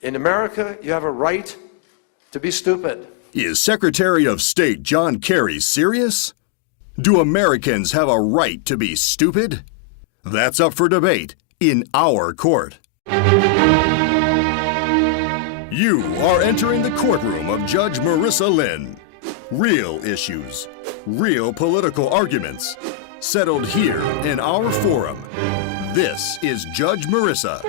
In America, you have a right to be stupid. Is Secretary of State John Kerry serious? Do Americans have a right to be stupid? That's up for debate in our court. You are entering the courtroom of Judge Merissa Lynn. Real issues, real political arguments, settled here in our forum. This is Judge Merissa.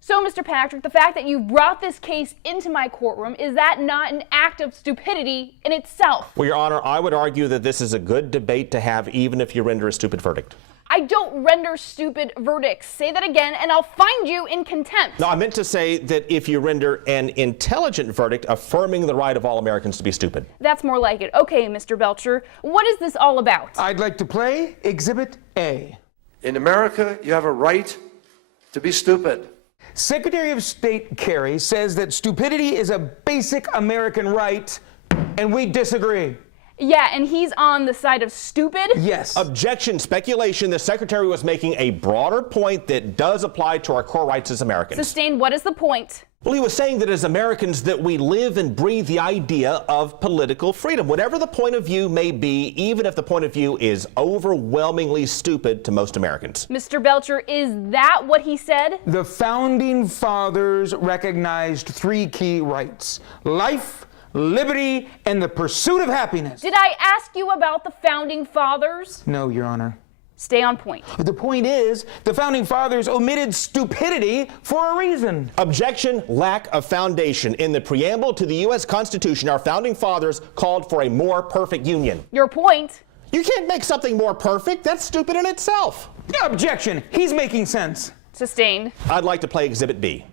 So, Mr. Patrick, the fact that you brought this case into my courtroom, is that not an act of stupidity in itself? Well, Your Honor, I would argue that this is a good debate to have even if you render a stupid verdict. I don't render stupid verdicts. Say that again and I'll find you in contempt. No, I meant to say that if you render an intelligent verdict affirming the right of all Americans to be stupid. That's more like it. Okay, Mr. Belcher, what is this all about? I'd like to play Exhibit A. In America, you have a right to be stupid. Secretary of State Kerry says that stupidity is a basic American right, and we disagree. Yeah, and he's on the side of stupid? Yes. Objection, speculation. The Secretary was making a broader point that does apply to our core rights as Americans. Sustained, what is the point? Well, he was saying that as Americans that we live and breathe the idea of political freedom. Whatever the point of view may be, even if the point of view is overwhelmingly stupid to most Americans. Mr. Belcher, is that what he said? The Founding Fathers recognized three key rights: life, liberty, and the pursuit of happiness. Did I ask you about the Founding Fathers? No, Your Honor. Stay on point. The point is, the Founding Fathers omitted stupidity for a reason. Objection, lack of foundation. In the preamble to the U.S. Constitution, our Founding Fathers called for a more perfect union. Your point? You can't make something more perfect. That's stupid in itself. Objection. He's making sense. Sustained. I'd like to play Exhibit B.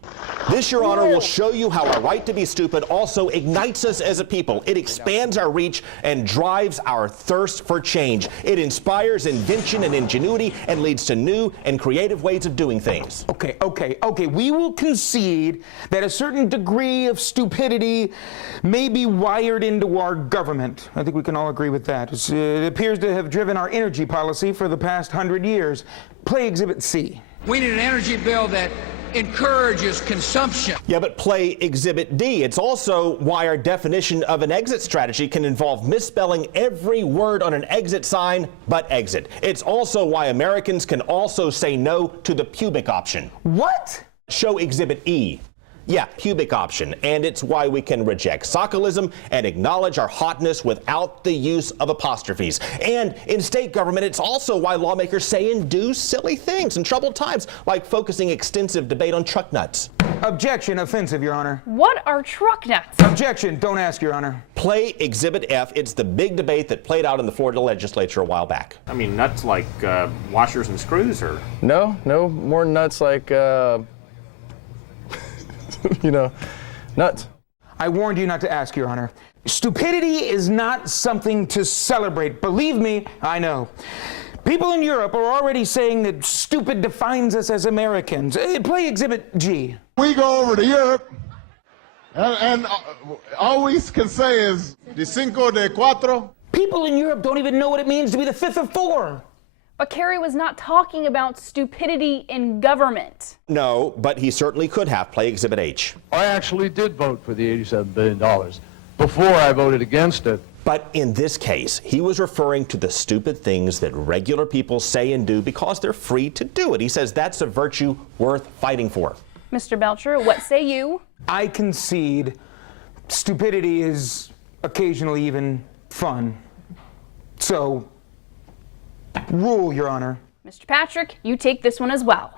This, Your Honor, will show you how our right to be stupid also ignites us as a people. It expands our reach and drives our thirst for change. It inspires invention and ingenuity and leads to new and creative ways of doing things. Okay. We will concede that a certain degree of stupidity may be wired into our government. I think we can all agree with that. It appears to have driven our energy policy for the past 100 years. Play Exhibit C. We need an energy bill that encourages consumption. Yeah, but play Exhibit D. It's also why our definition of an exit strategy can involve misspelling every word on an exit sign but exit. It's also why Americans can also say no to the pubic option. What? Show Exhibit E. Yeah, pubic option. And it's why we can reject sockalism and acknowledge our hotness without the use of apostrophes. And in state government, it's also why lawmakers say and do silly things in troubled times, like focusing extensive debate on truck nuts. Objection, offensive, Your Honor. What are truck nuts? Objection, don't ask, Your Honor. Play Exhibit F. It's the big debate that played out in the Florida legislature a while back. I mean, nuts like washers and screws, or? No, more nuts like, nuts. I warned you not to ask, Your Honor. Stupidity is not something to celebrate. Believe me, I know. People in Europe are already saying that stupid defines us as Americans. Play Exhibit G. We go over to Europe, and all we can say is de cinco de cuatro. People in Europe don't even know what it means to be the fifth of four. But Kerry was not talking about stupidity in government. No, but he certainly could have. Play Exhibit H. I actually did vote for the $87 billion before I voted against it. But in this case, he was referring to the stupid things that regular people say and do because they're free to do it. He says that's a virtue worth fighting for. Mr. Belcher, what say you? I concede stupidity is occasionally even fun. So, rule, Your Honor. Mr. Patrick, you take this one as well.